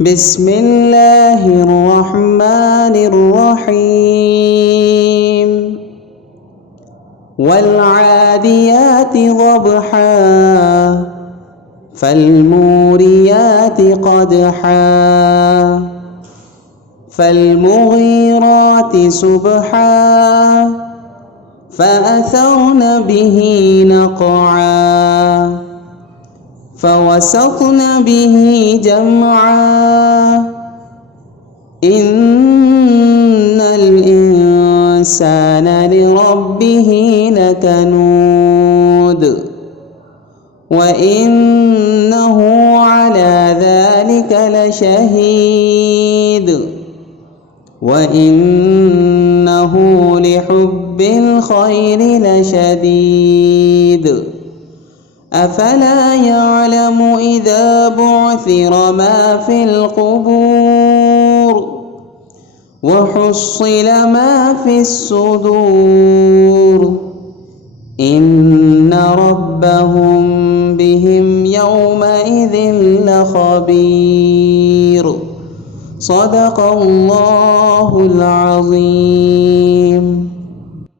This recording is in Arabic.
بسم الله الرحمن الرحيم والعاديات ضبحا فالموريات قدحا فالمغيرات سبحا فأثرن به نقعا فوسطن به جمعا إن الإنسان لربه لكنود وإنه على ذلك لشهيد وإنه لحب الخير لشديد أفلا يعلم إذا بعثر ما في القبور وحصل ما في الصدور إن ربهم بهم يومئذ لخبير صدق الله العظيم.